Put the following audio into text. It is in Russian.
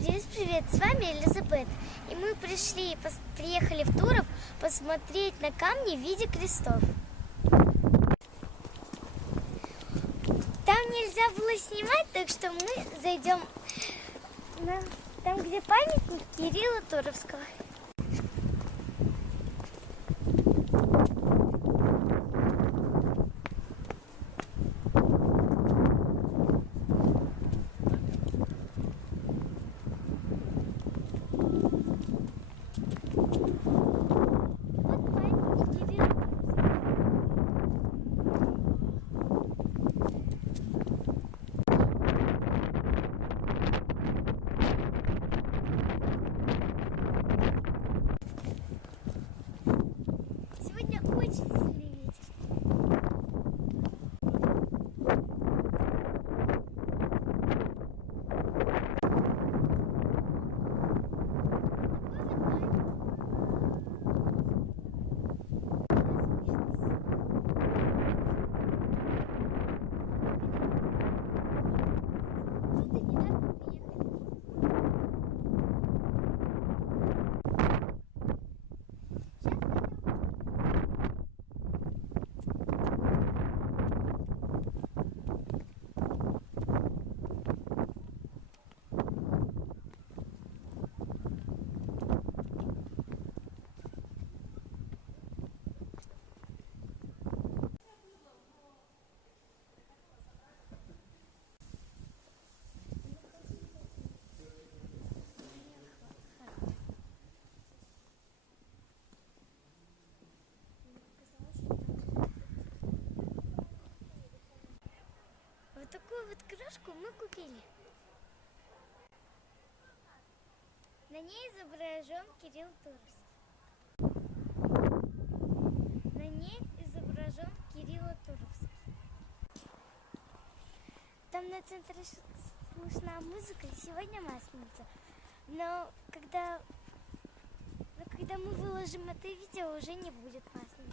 Привет, с вами Элизабет. И мы приехали в Туров посмотреть на камни в виде крестов. Там нельзя было снимать, так что мы зайдем там, где памятник Кирилла Туровского. Сегодня очень сильный ветер. Вот такую вот кружку мы купили. На ней изображен Кирилл Туровский. На ней изображен Кирилл Туровский. Там на центре слышна музыка, сегодня Масленица. Но когда мы выложим это видео, уже не будет Масленицы.